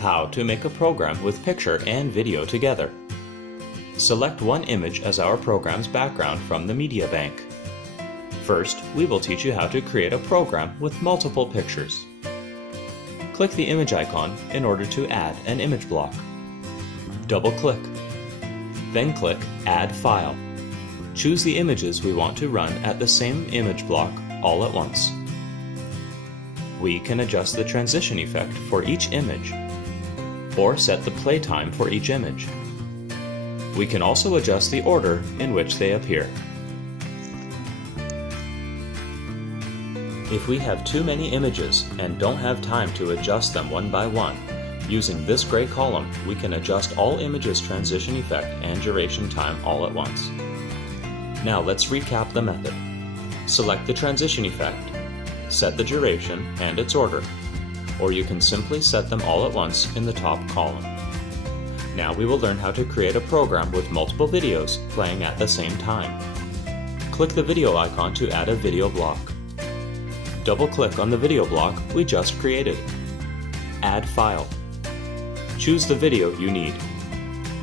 How to make a program with picture and video together. Select one image as our program's background from the media bank. First, we will teach you how to create a program with multiple pictures. Click the image icon in order to add an image block. Double-click. Then click Add File. Choose the images we want to run at the same image block all at once. We can adjust the transition effect for each image, or set the play time for each image. We can also adjust the order in which they appear. If we have too many images and don't have time to adjust them one by one, using this gray column, we can adjust all images' transition effect and duration time all at once. Now let's recap the method. Select the transition effect, set the duration and its order, or you can simply set them all at once in the top column. Now we will learn how to create a program with multiple videos playing at the same time. Click the video icon to add a video block. Double-click on the video block we just created. Add File. Choose the video you need.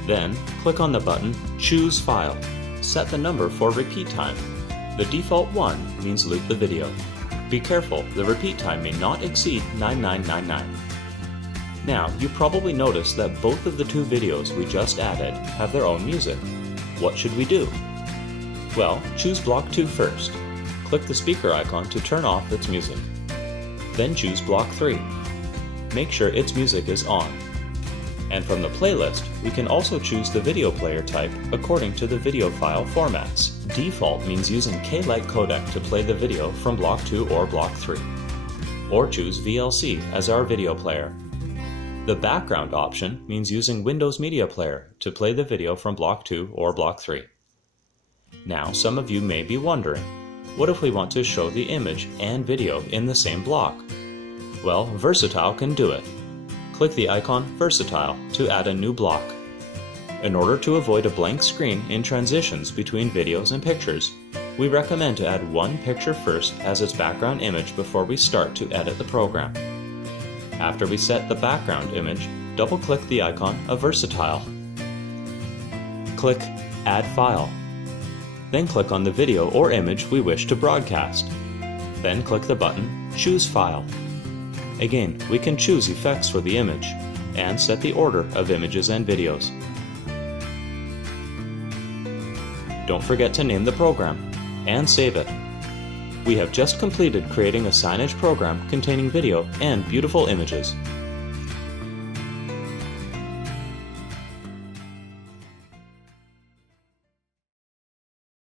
Then, click on the button Choose File. Set the number for repeat time. The default 1 means loop the video. Be careful, the repeat time may not exceed 9999. Now, you probably noticed that both of the two videos we just added have their own music. What should we do? Well, choose Block 2 first. Click the speaker icon to turn off its music. Then choose Block 3. Make sure its music is on. And from the playlist, we can also choose the video player type according to the video file formats. Default means using K-Lite codec to play the video from Block 2 or Block 3. Or choose VLC as our video player. The background option means using Windows Media Player to play the video from Block 2 or Block 3. Now, some of you may be wondering, what if we want to show the image and video in the same block? Well, Versatile can do it. Click the icon Versatile to add a new block. In order to avoid a blank screen in transitions between videos and pictures, we recommend to add one picture first as its background image before we start to edit the program. After we set the background image, double-click the icon of Versatile. Click Add File. Then click on the video or image we wish to broadcast. Then click the button Choose File. Again, we can choose effects for the image and set the order of images and videos. Don't forget to name the program and save it. We have just completed creating a signage program containing video and beautiful images.